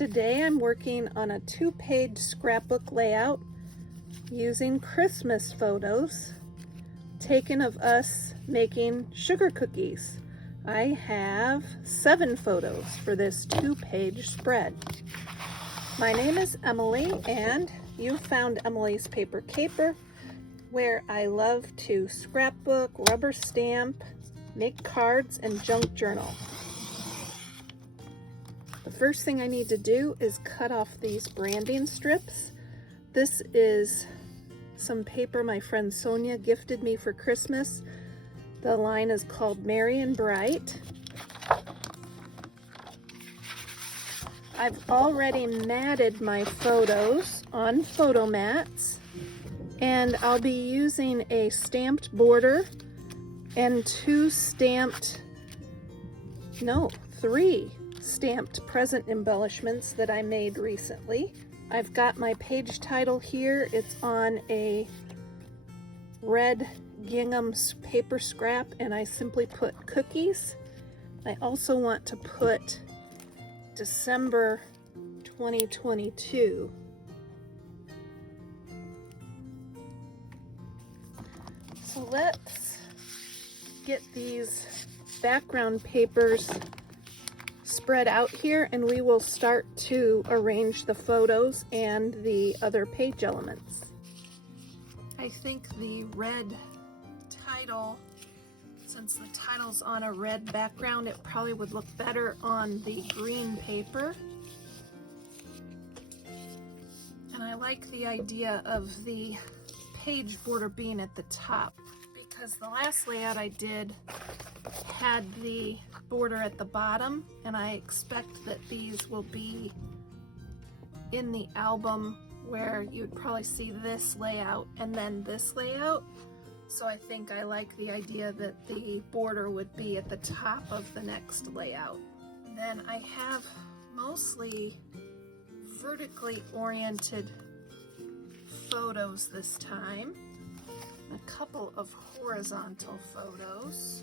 Today I'm working on a 2-page scrapbook layout using Christmas photos taken of us making sugar cookies. I have 7 photos for this 2-page spread. My name is Emily, and you found Emilee's Paper Caper, where I love to scrapbook, rubber stamp, make cards, and junk journal. The first thing I need to do is cut off these branding strips. This is some paper my friend Sonia gifted me for Christmas. The line is called Merry and Bright. I've already matted my photos on photo mats, and I'll be using a stamped border and 3 stamped present embellishments that I made recently. I've got my page title here. It's on a red gingham paper scrap, and I simply put cookies. I also want to put December 2022. So let's get these background papers spread out here, and we will start to arrange the photos and the other page elements. I think the red title, since the title's on a red background, it probably would look better on the green paper. And I like the idea of the page border being at the top, because the last layout I did had the border at the bottom, and I expect that these will be in the album where you'd probably see this layout and then this layout. So I think I like the idea that the border would be at the top of the next layout. Then I have mostly vertically oriented photos this time, a couple of horizontal photos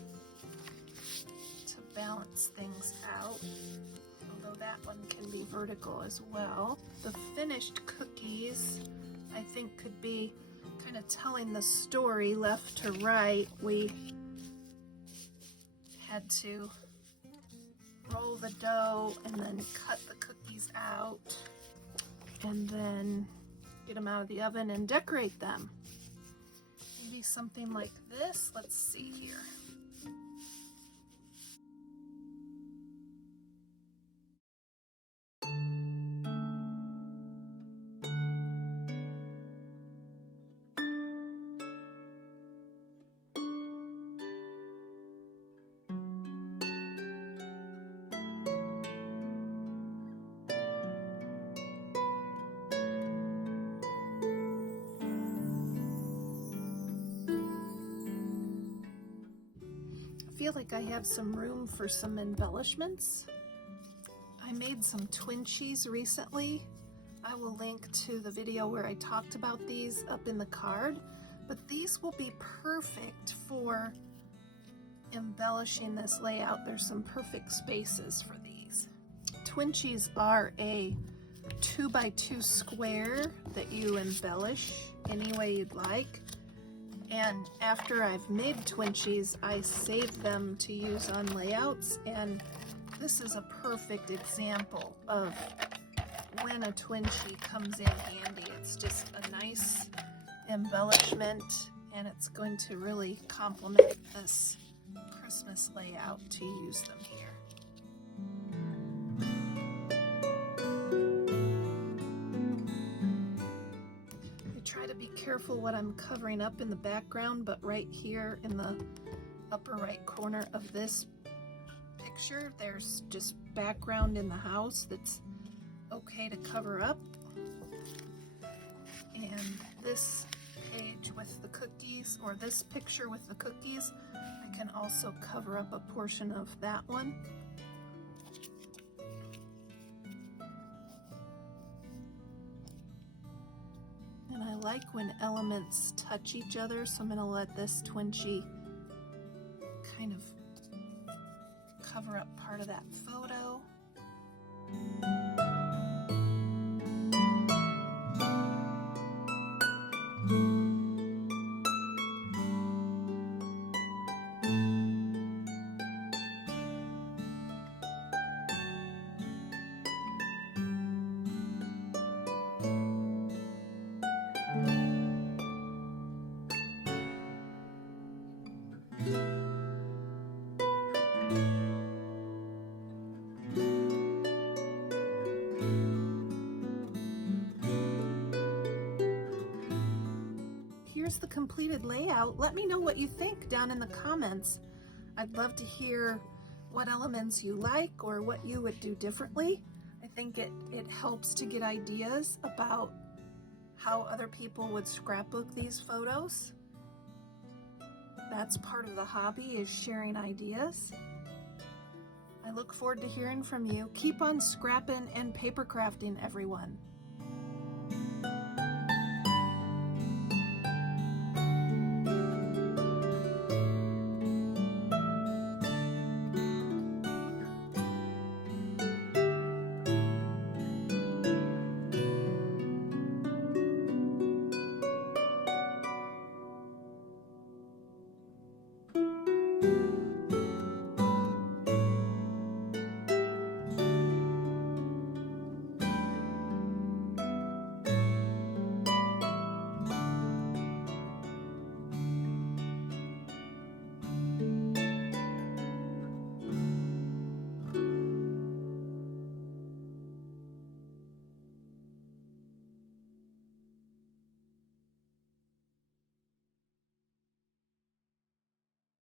to balance things out, although that one can be vertical as well. The finished cookies, I think, could be kind of telling the story left to right. We had to roll the dough and then cut the cookies out and then get them out of the oven and decorate them. Maybe something like this. Let's see here. I feel like I have some room for some embellishments. I made some twinchies recently. I will link to the video where I talked about these up in the card, but these will be perfect for embellishing this layout. There's some perfect spaces for these. Twinchies are a 2x2 square that you embellish any way you'd like. And after I've made twinchies, I save them to use on layouts, and this is a perfect example of when a twinchie comes in handy. It's just a nice embellishment, and it's going to really complement this Christmas layout to use them here. Careful what I'm covering up in the background, but right here in the upper right corner of this picture, there's just background in the house that's okay to cover up. And this page with the cookies, or this picture with the cookies, I can also cover up a portion of that one. And I like when elements touch each other, so I'm going to let this twinchie kind of cover up part of that photo. the completed layout. Let me know what you think down in the comments. I'd love to hear what elements you like or what you would do differently. I think it helps to get ideas about how other people would scrapbook these photos. That's part of the hobby, is sharing ideas. I look forward to hearing from you. Keep on scrapping and paper crafting, everyone.